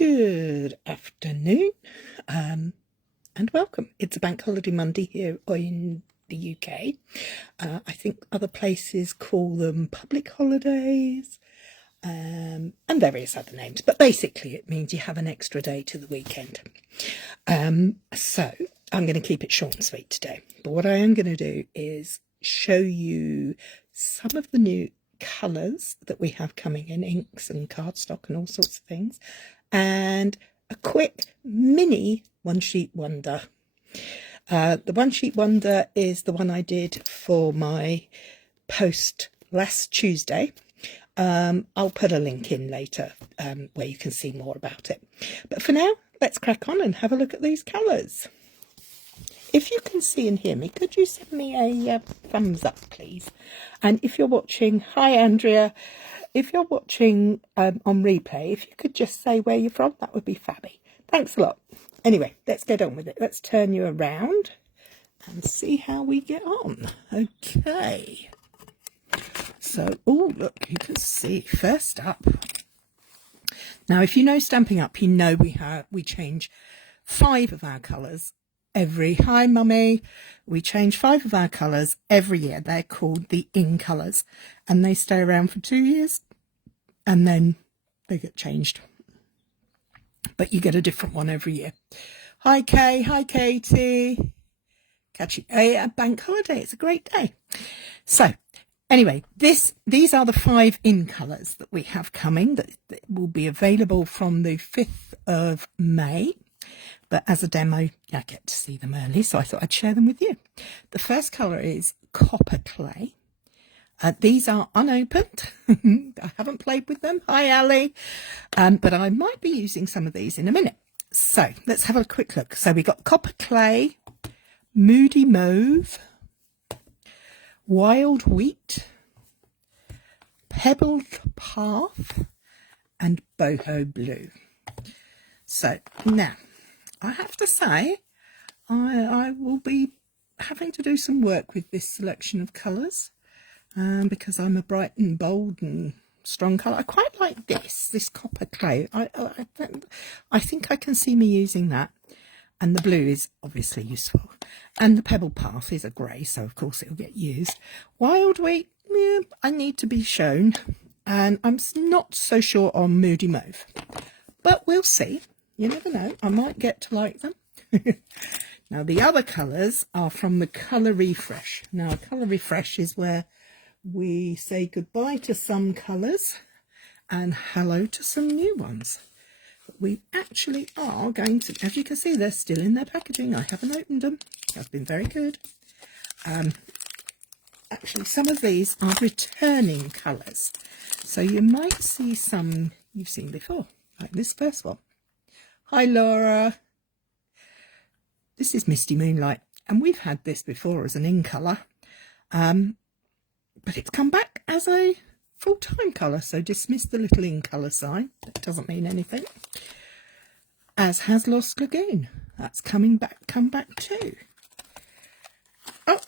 Good afternoon and welcome. It's a bank holiday Monday here in the UK. I think other places call them public holidays and various other names, but basically it means you have an extra day to the weekend. So I'm going to keep it short and sweet today, but what I am going to do is show you some of the new colours that we have coming in, inks and cardstock and all sorts of things, and a quick mini one sheet wonder. The one sheet wonder is the one I did for my post last Tuesday. I'll put a link in later where you can see more about it, but for now let's crack on and have a look at these colours. If you can see and hear me, could you send me a thumbs up, please? And if you're watching, hi Andrea, if you're watching on replay, if you could just say where you're from, that would be fabby. Thanks a lot. Anyway, let's get on with it. Let's turn you around and see how we get on. Okay. So, oh, look, you can see first up. Now, if you know Stampin' Up, you know we change 5 of our colours hi mummy, we change 5 of our colours every year. They're called the in colours, and they stay around for 2 years and then they get changed, but you get a different one every year. Hi Kay, hi Katie, catch you at bank holiday. It's a great day. So anyway, these are the 5 in colours that we have coming that will be available from the 5th of May. But as a demo, I get to see them early, so I thought I'd share them with you. The first colour is Copper Clay. These are unopened. I haven't played with them. Hi, Ali. But I might be using some of these in a minute. So let's have a quick look. So we got Copper Clay, Moody Mauve, Wild Wheat, Pebbled Path, and Boho Blue. So now, I have to say, I will be having to do some work with this selection of colours because I'm a bright and bold and strong colour. I quite like this Copper Clay. I think I can see me using that. And the blue is obviously useful. And the Pebble Path is a grey, so of course it'll get used. Wild Wheat, I need to be shown. And I'm not so sure on Moody Mauve. But we'll see. You never know, I might get to like them. Now the other colours are from the Colour Refresh. Now Colour Refresh is where we say goodbye to some colours and hello to some new ones. But we actually are going to, as you can see, they're still in their packaging. I haven't opened them. I've been very good. Actually, some of these are returning colours. So you might see some you've seen before, like this first one. Hi Laura, this is Misty Moonlight, and we've had this before as an in colour, but it's come back as a full-time colour, so dismiss the little in colour sign, that doesn't mean anything. As has Lost Lagoon, that's come back too. Oh,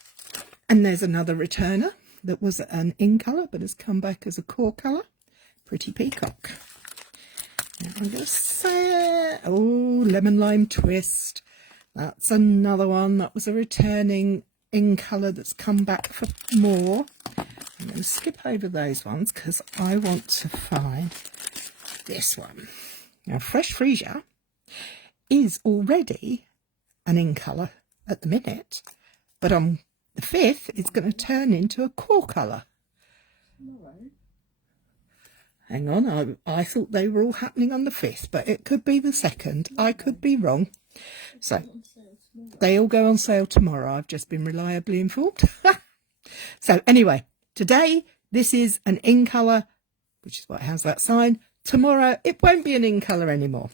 and there's another returner that was an in colour but has come back as a core colour, Pretty Peacock. I'm going to say, oh, Lemon Lime Twist. That's another one. That was a returning in colour that's come back for more. I'm going to skip over those ones because I want to find this one. Now, Fresh Freesia is already an in colour at the minute, but on the 5th, it's going to turn into a core colour. Hang on, I thought they were all happening on the 5th, but it could be the 2nd. I could be wrong. So, they all go on sale tomorrow. I've just been reliably informed. So, anyway, today, this is an in colour, which is what has that sign. Tomorrow, it won't be an in colour anymore.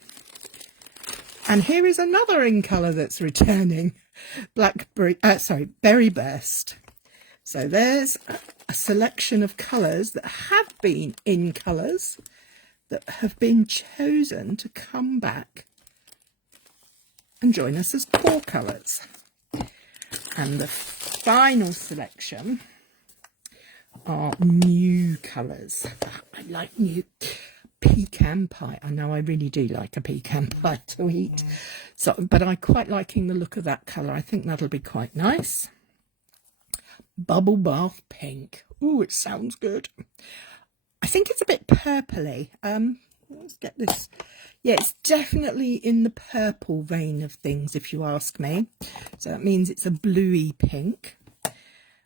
And here is another in colour that's returning. Berry Burst. So there's a selection of colours that have been in colours that have been chosen to come back and join us as core colours. And the final selection are new colours. I like new. pecan pie. I know I really do like a pecan pie to eat. So, but I'm quite liking the look of that colour. I think that'll be quite nice. Bubble Bath Pink. Oh, it sounds good. I think it's a bit purpley. Let's get this. Yeah, it's definitely in the purple vein of things, if you ask me. So that means it's a bluey pink.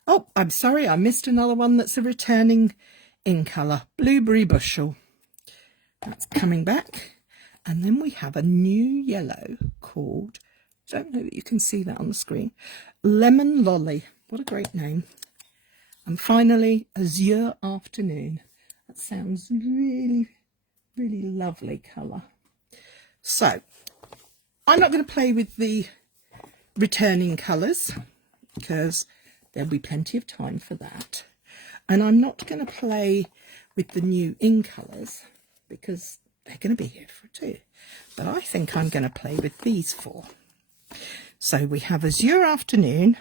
Oh, I'm sorry, I missed another one that's a returning in colour. Blueberry Bushel. That's coming back. And then we have a new yellow called, I don't know that you can see that on the screen, Lemon Lolly. What a great name. And finally, Azure Afternoon. That sounds really, really lovely colour. So, I'm not going to play with the returning colours because there'll be plenty of time for that. And I'm not going to play with the new in colours because they're going to be here for too. But I think I'm going to play with these four. So we have Azure Afternoon,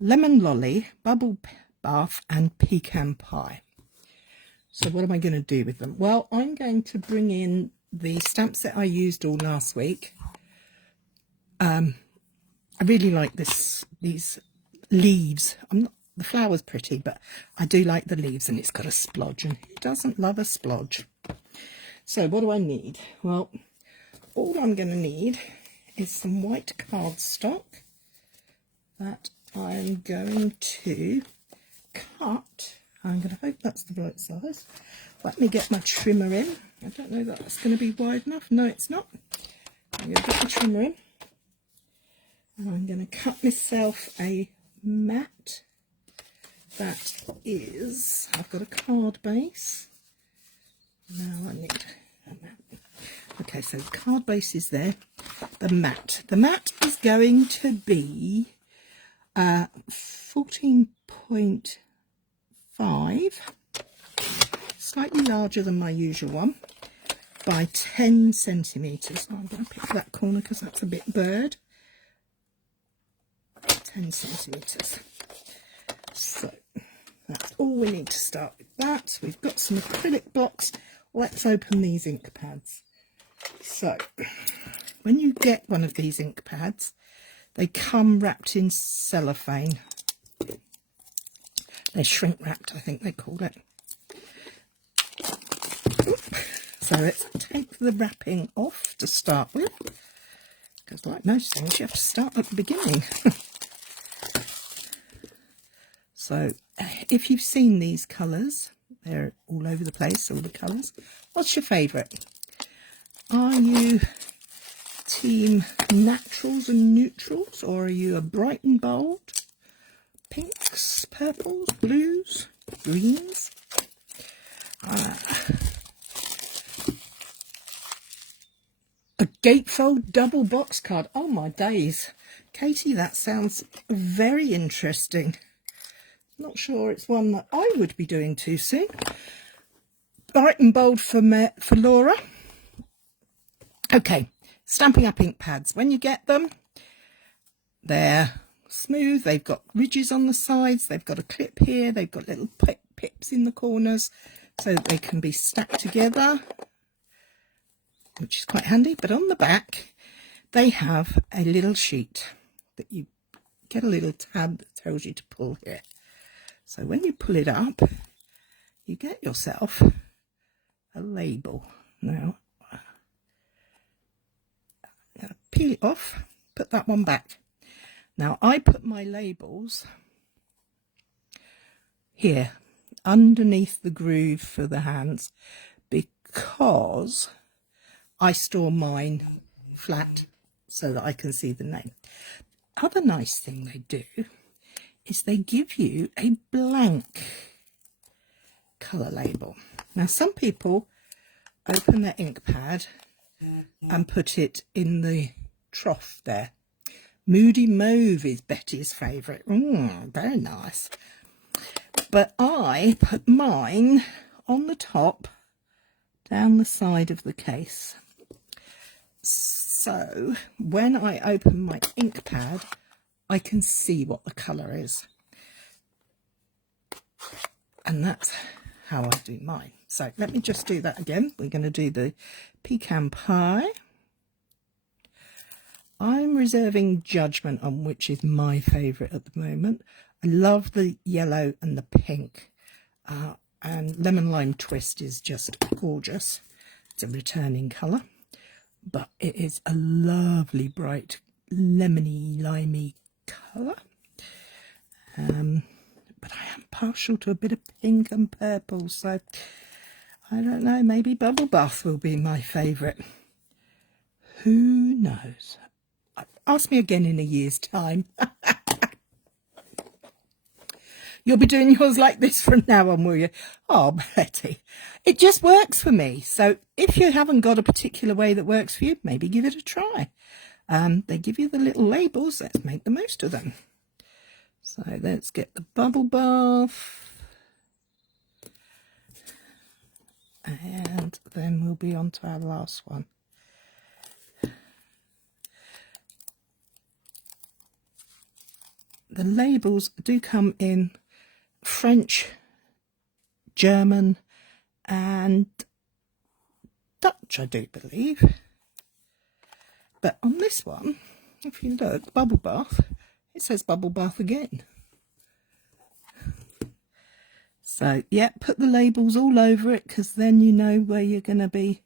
Lemon Lolly, Bubble Bath and Pecan Pie. So what am I going to do with them? Well, I'm going to bring in the stamps that I used all last week. I really like these leaves. The flower's pretty, but I do like the leaves, and it's got a splodge, and who doesn't love a splodge? So what do I need? Well, all I'm going to need is some white cardstock that I'm going to cut. I'm going to hope that's the right size. Let me get my trimmer in. I don't know that that's going to be wide enough. No, it's not. I'm going to get my trimmer in. And I'm going to cut myself a mat. That is, I've got a card base. Now I need a mat. Okay, so the card base is there. The mat. The mat is going to be 14.5, slightly larger than my usual one, by 10 centimetres. I'm going to pick that corner because that's a bit blurred. 10 centimetres. So that's all we need to start with that. We've got some acrylic blocks. Let's open these ink pads. So when you get one of these ink pads, they come wrapped in cellophane. They're shrink wrapped, I think they call it. So let's take the wrapping off to start with, because like most things you have to start at the beginning. So if you've seen these colours, they're all over the place, all the colours. What's your favourite? Are you team naturals and neutrals, or are you a bright and bold? Pinks, purples, blues, greens? A gatefold double box card. Oh my days. Katie, that sounds very interesting. Not sure it's one that I would be doing too soon. Bright and bold for Laura. Okay, Stampin' Up ink pads. When you get them, they're smooth. They've got ridges on the sides. They've got a clip here. They've got little pips in the corners so that they can be stacked together, which is quite handy. But on the back, they have a little sheet that you get a little tab that tells you to pull here. So when you pull it up, you get yourself a label. Now, peel it off, put that one back. Now, I put my labels here, underneath the groove for the hands, because I store mine flat so that I can see the name. Other nice thing they do is they give you a blank colour label. Now, some people open their ink pad and put it in the trough there. Moody Mauve is Betty's favourite. Very nice. But I put mine on the top, down the side of the case. So when I open my ink pad, I can see what the colour is. And that's how I do mine. So let me just do that again. We're going to do the pecan pie. I'm reserving judgment on which is my favourite at the moment. I love the yellow and the pink. And lemon lime twist is just gorgeous. It's a returning colour. But it is a lovely bright lemony limey colour. But I am partial to a bit of pink and purple, so I don't know, maybe bubble bath will be my favourite. Who knows? Ask me again in a year's time. You'll be doing yours like this from now on, will you? Oh, Betty, it just works for me. So if you haven't got a particular way that works for you, maybe give it a try. They give you the little labels. Let's make the most of them. So let's get the bubble bath. And then we'll be on to our last one. The labels do come in French, German and Dutch, I do believe. But on this one, if you look, bubble bath, it says bubble bath again. So, yeah, put the labels all over it, because then you know where you're going to be.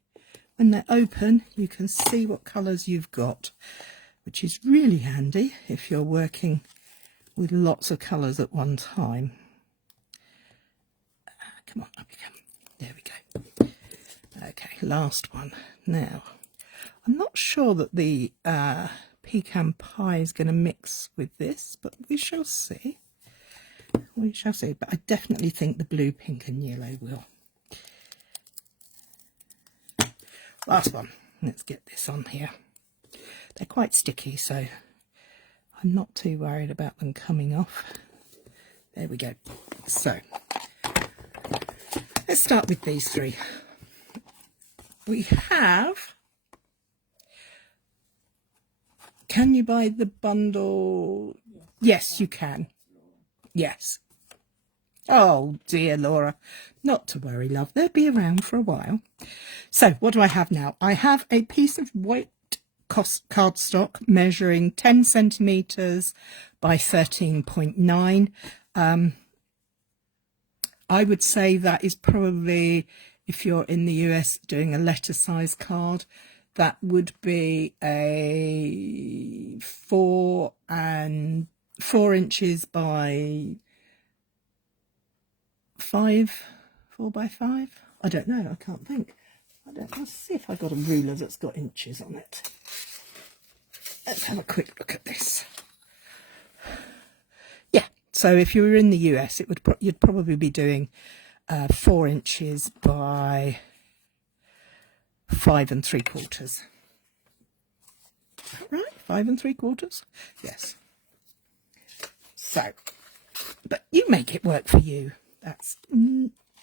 When they're open, you can see what colours you've got, which is really handy if you're working with lots of colours at one time. Come on, up you come. There we go. Okay, last one. Now, I'm not sure that the pecan pie is going to mix with this, but we shall see. We shall see. But I definitely think the blue, pink and yellow will. Last one. Let's get this on here. They're quite sticky, so I'm not too worried about them coming off. There we go. So, let's start with these three. We have... Can you buy the bundle? Yes, you can. Yes. Oh, dear, Laura. Not to worry, love. They'll be around for a while. So, what do I have now? I have a piece of white cardstock measuring 10 centimetres by 13.9. I would say that is probably, if you're in the US doing a letter size card, that would be a 4 inches by 5, 4 by 5. I don't know, I can't think. Let's see if I've got a ruler that's got inches on it. Let's have a quick look at this. Yeah, so if you were in the US, you'd probably be doing 4 inches by 5 3/4. Is that right? 5 3/4? Yes. So, but you make it work for you. That's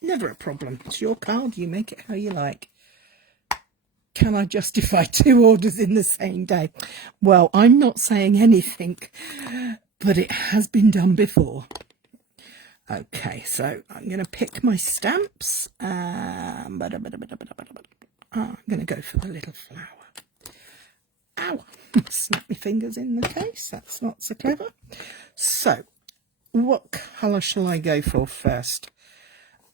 never a problem. It's your card. You make it how you like. Can I justify 2 orders in the same day? Well, I'm not saying anything, but it has been done before. Okay, so I'm going to pick my stamps. I'm going to go for the little flower. Ow! Snap my fingers in the case. That's not so clever. So, what colour shall I go for first?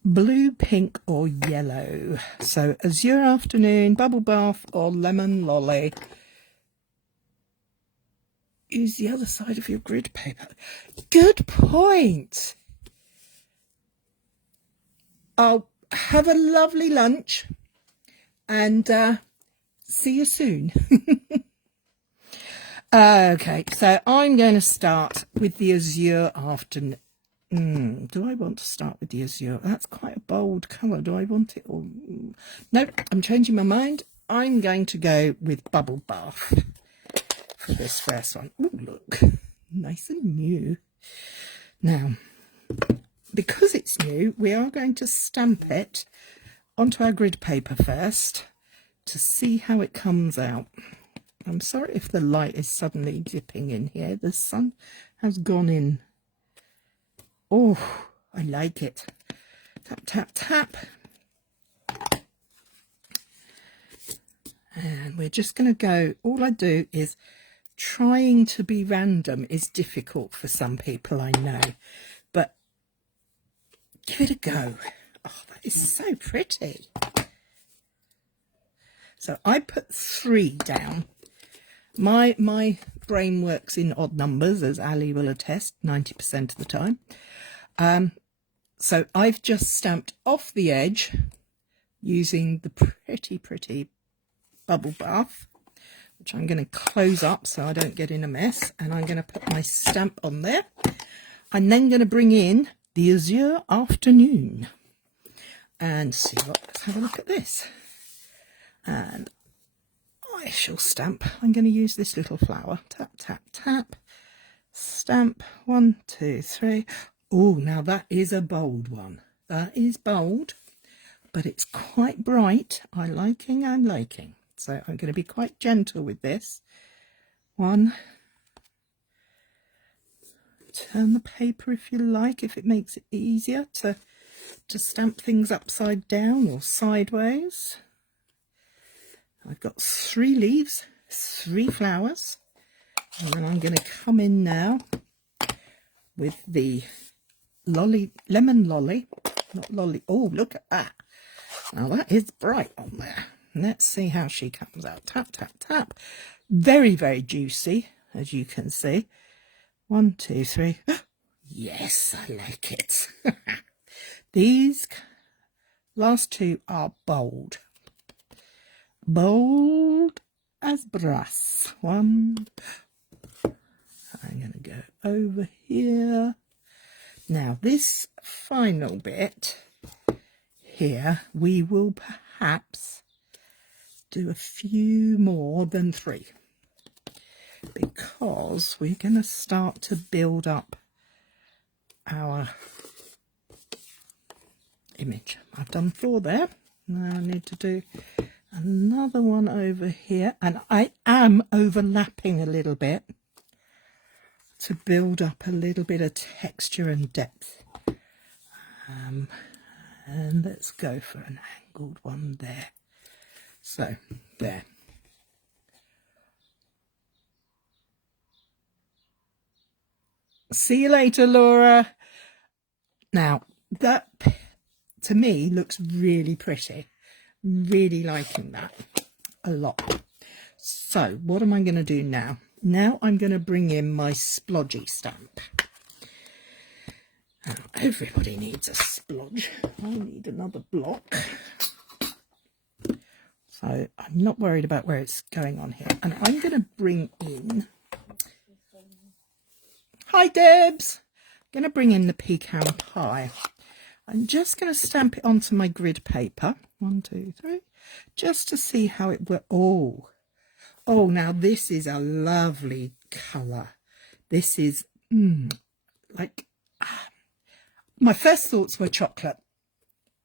Blue, pink or yellow? So, azure afternoon, bubble bath or lemon lolly? Use the other side of your grid paper. Good point. I'll have a lovely lunch and see you soon. Okay, so I'm going to start with the azure afternoon. Do I want to start with the azure? That's quite a bold colour. Do I want it? Or no, I'm changing my mind. I'm going to go with bubble bath for this first one. Oh, look, nice and new. Now, because it's new, we are going to stamp it onto our grid paper first to see how it comes out. I'm sorry if the light is suddenly dipping in here. The sun has gone in. Oh, I like it. Tap, tap, tap. And we're just going to go, all I do is, trying to be random is difficult for some people, I know, but give it a go. Oh, that is so pretty. So I put 3 down. My brain works in odd numbers, as Ali will attest, 90% of the time. So I've just stamped off the edge using the pretty bubble bath, which I'm going to close up so I don't get in a mess, and I'm going to put my stamp on there. I'm then going to bring in the Azure Afternoon and see what, let's have a look at this. And I shall stamp. I'm going to use this little flower. Tap, tap, tap. Stamp. 1, 2, 3. Oh, now that is a bold one. That is bold, but it's quite bright. I'm liking. So I'm going to be quite gentle with this. 1. Turn the paper if you like, if it makes it easier to stamp things upside down or sideways. I've got 3 leaves, 3 flowers, and then I'm going to come in now with the lemon lolly, not lolly. Oh, look at that. Now that is bright on there. Let's see how she comes out. Tap, tap, tap. Very juicy, as you can see. 1, 2, 3. Yes, I like it. These last 2 are bold. Bold as brass. 1. I'm going to go over here. Now this final bit here, we will perhaps do a few more than 3, because we're going to start to build up our image. I've done 4 there. Now I need to do another one over here, and I am overlapping a little bit to build up a little bit of texture and depth. And let's go for an angled one there. So there. See you later, Laura. Now that to me looks really pretty. Really liking that a lot. So what am I going to do now? Now I'm going to bring in my splodgy stamp. Now, everybody needs a splodge. I need another block. So I'm not worried about where it's going on here. And I'm going to bring in... Hi, Debs! I'm going to bring in the pecan pie. I'm just going to stamp it onto my grid paper. 1, 2, 3. Just to see how it works. Oh, now this is a lovely colour. This is like... my first thoughts were chocolate.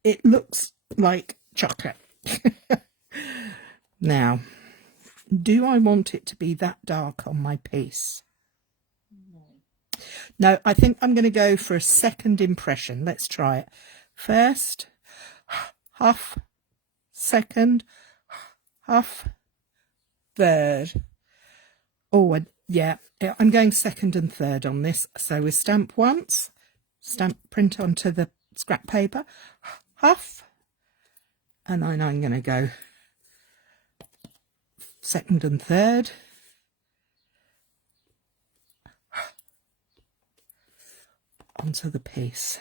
It looks like chocolate. Now, do I want it to be that dark on my piece? No, I think I'm going to go for a second impression. Let's try it. First, half, second, half, third. Oh, yeah, I'm going second and third on this. So we stamp once, stamp print onto the scrap paper, half, and then I'm going to go second and third. Onto the piece.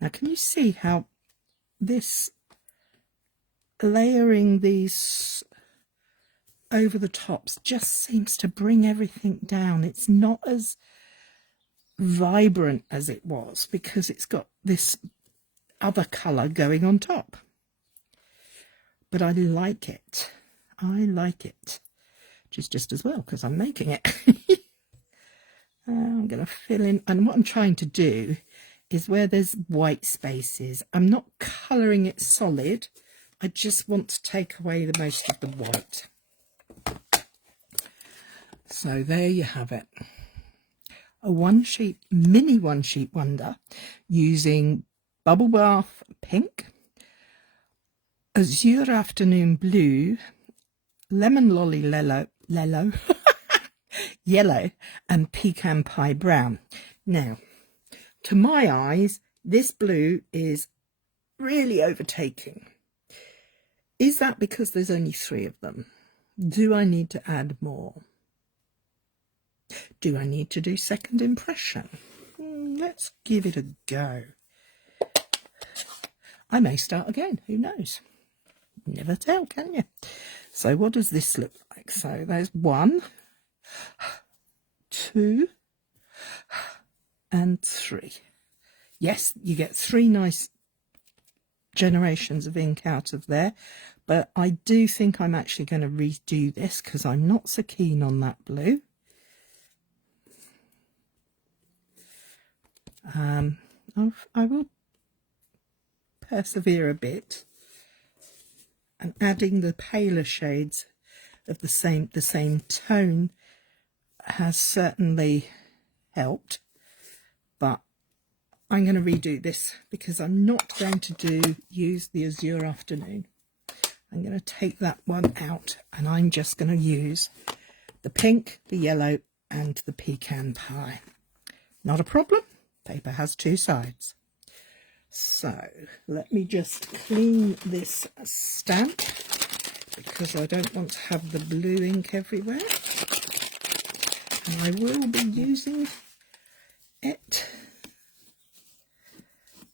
Now can you see how this layering these over the tops just seems to bring everything down? It's not as vibrant as it was because it's got this other colour going on top. But I like it. I like it. Which is just as well because I'm making it. I'm going to fill in, and what I'm trying to do is where there's white spaces, I'm not colouring it solid, I just want to take away the most of the white. So there you have it. A mini one sheet wonder using Bubble Bath Pink, Azure Afternoon Blue, Lemon Lolly Lello, Yellow, and Pecan Pie Brown. Now, to my eyes, this blue is really overtaking. Is that because there's only 3 of them? Do I need to add more? Do I need to do second impression? Let's give it a go. I may start again, who knows? Never tell, can you? So what does this look like? So there's 1, 2, and 3. Yes, you get 3 nice generations of ink out of there, but I do think I'm actually going to redo this because I'm not so keen on that blue. I will persevere a bit, and adding the paler shades of the same tone has certainly helped, but I'm going to redo this because I'm not going to use the Azure Afternoon. I'm going to take that one out, and I'm just going to use the pink, the yellow, and the pecan pie. Not a problem. Paper has 2 sides. So let me just clean this stamp because I don't want to have the blue ink everywhere. And I will be using it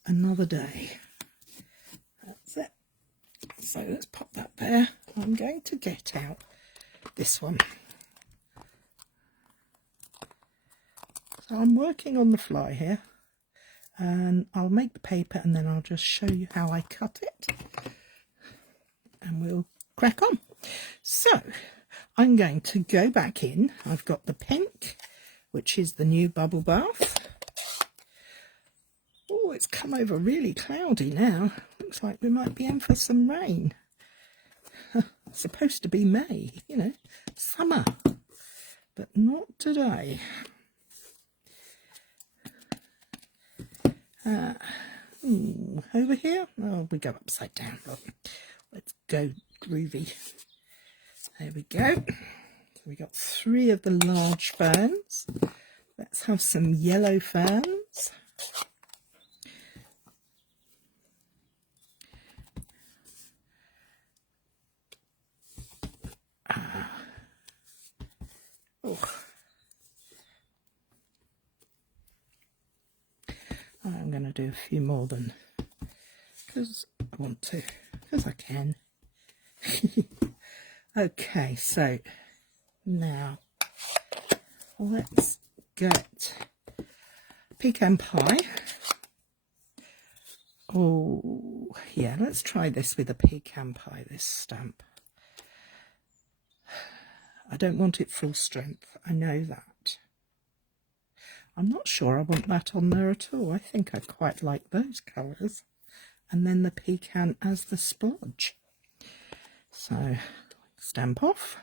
another day. That's it. So let's pop that there. I'm going to get out this one. So I'm working on the fly here, and I'll make the paper and then I'll just show you how I cut it, and we'll crack on. So I'm going to go back in. I've got the pink, which is the new bubble bath. Oh, it's come over really cloudy now. Looks like we might be in for some rain. It's supposed to be May, you know, summer, but not today. Over here, oh, we go upside down. Let's go groovy. There we go. So we got 3 of the large ferns. Let's have some yellow ferns. Oh. I'm going to do a few more than because I want to, because I can. Okay, so now let's get pecan pie. Oh, yeah, let's try this with a pecan pie, this stamp. I don't want it full strength, I know that. I'm not sure I want that on there at all. I think I quite like those colours. And then the pecan as the splodge. So, stamp off.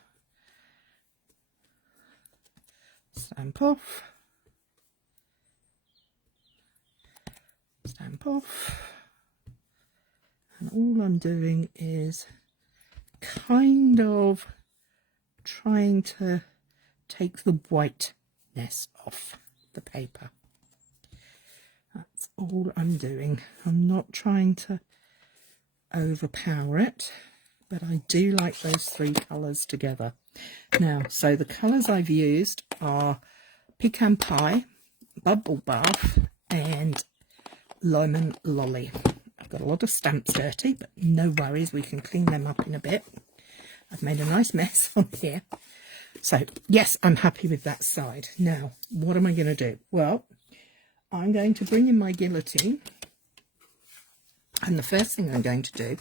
Stamp off. Stamp off. And all I'm doing is kind of trying to take the whiteness off the paper. That's all I'm doing. I'm not trying to overpower it, but I do like those 3 colours together. Now, so the colours I've used are pecan pie, bubble bath, and lemon lolly. I've got a lot of stamps dirty, but no worries, we can clean them up in a bit. I've made a nice mess on here. So, yes, I'm happy with that side. Now, what am I going to do? Well, I'm going to bring in my guillotine. And the first thing I'm going to do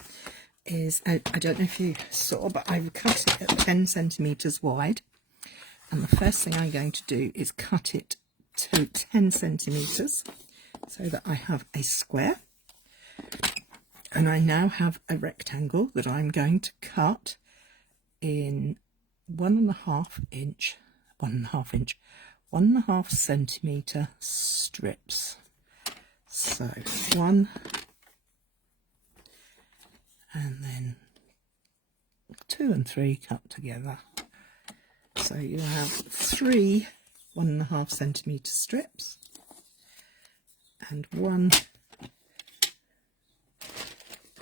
is, I don't know if you saw, but I've cut it at 10 centimetres wide. And the first thing I'm going to do is cut it to 10 centimetres so that I have a square. And I now have a rectangle that I'm going to cut in 1.5 centimetre strips. So 1 and then 2 and 3 cut together. So you have 3 1.5 centimetre strips and 1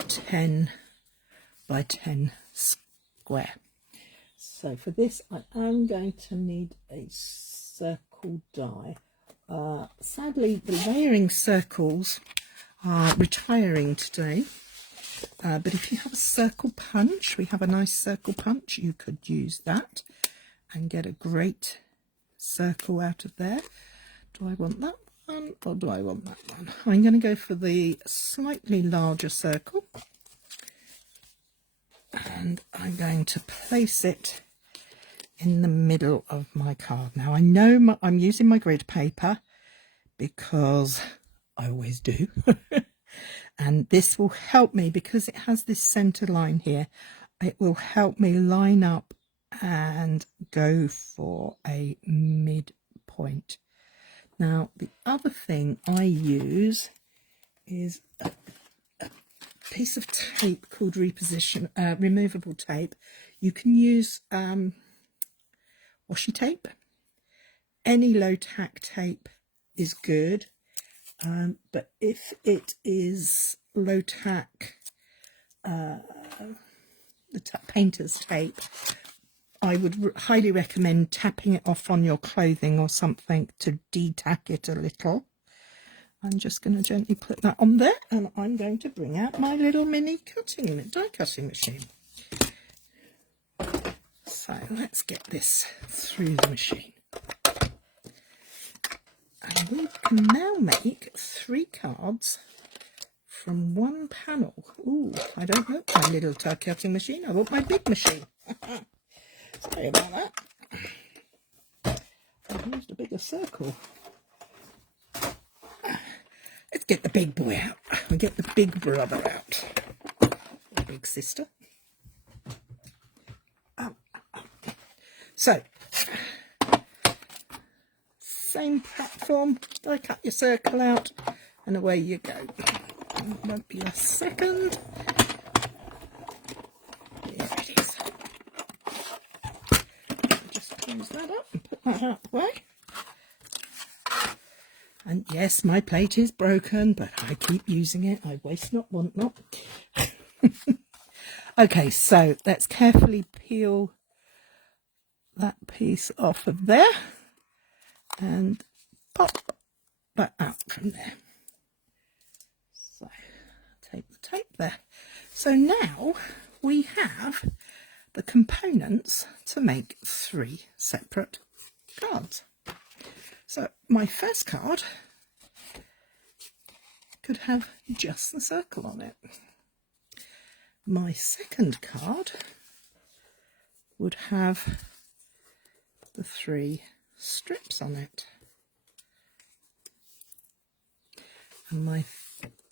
10 by 10 square. So for this I am going to need a circle die. Sadly the layering circles are retiring today, but if you have a circle punch, we have a nice circle punch, you could use that and get a great circle out of there. Do I want that one or do I want that one? I'm going to go for the slightly larger circle, and I'm going to place it in the middle of my card. Now I know I'm using my grid paper because I always do and this will help me because it has this center line here. It will help me line up and go for a midpoint. Now the other thing I use is a piece of tape called removable tape. You can use washi tape. Any low tack tape is good, but if it is low tack, the painter's tape, I would highly recommend tapping it off on your clothing or something to de-tack it a little. I'm just going to gently put that on there, and I'm going to bring out my little mini die cutting machine. So let's get this through the machine. And we can now make 3 cards from 1 panel. Ooh, I don't want my little die cutting machine, I want my big machine. Sorry about that. I've used a bigger circle. Let's get the big boy out. We'll get the big brother out. Or big sister. So, same platform, die cut your circle out and away you go. It won't be a second. There it is. Just close that up and put that out of the way. And yes, my plate is broken, but I keep using it. I waste not, want not. Okay, so let's carefully peel that piece off of there and pop that out from there. So take the tape there. So now we have the components to make 3 separate cards. So my first card could have just the circle on it. My second card would have the 3 strips on it. And my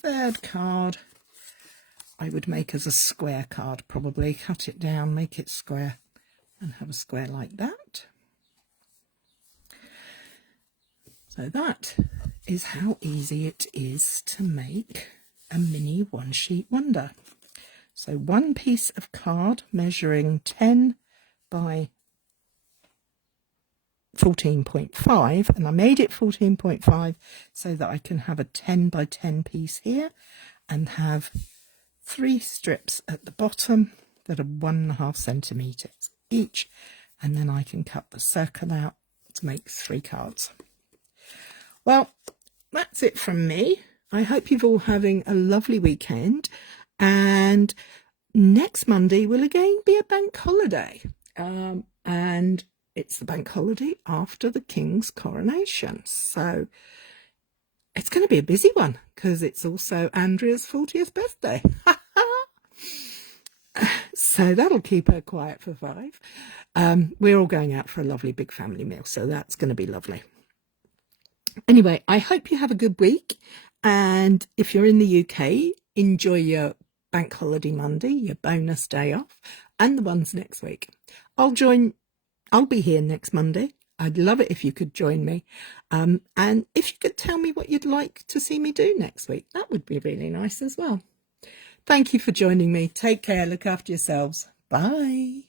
third card I would make as a square card, probably cut it down, make it square and have a square like that. So that is how easy it is to make a mini one sheet wonder. So 1 piece of card measuring 10 by 14.5, and I made it 14.5 so that I can have a 10 by 10 piece here and have 3 strips at the bottom that are 1.5 centimetres each, and then I can cut the circle out to make 3 cards. Well, that's it from me. I hope you're all having a lovely weekend, and next Monday will again be a bank holiday, and it's the bank holiday after the King's coronation, so it's going to be a busy one because it's also Andrea's 40th birthday. So that'll keep her quiet for 5. We're all going out for a lovely big family meal, so that's going to be lovely. Anyway, I hope you have a good week, and if you're in the UK, enjoy your bank holiday Monday, your bonus day off, and the ones next week. I'll be here next Monday. I'd love it if you could join me. And if you could tell me what you'd like to see me do next week, that would be really nice as well. Thank you for joining me. Take care. Look after yourselves. Bye.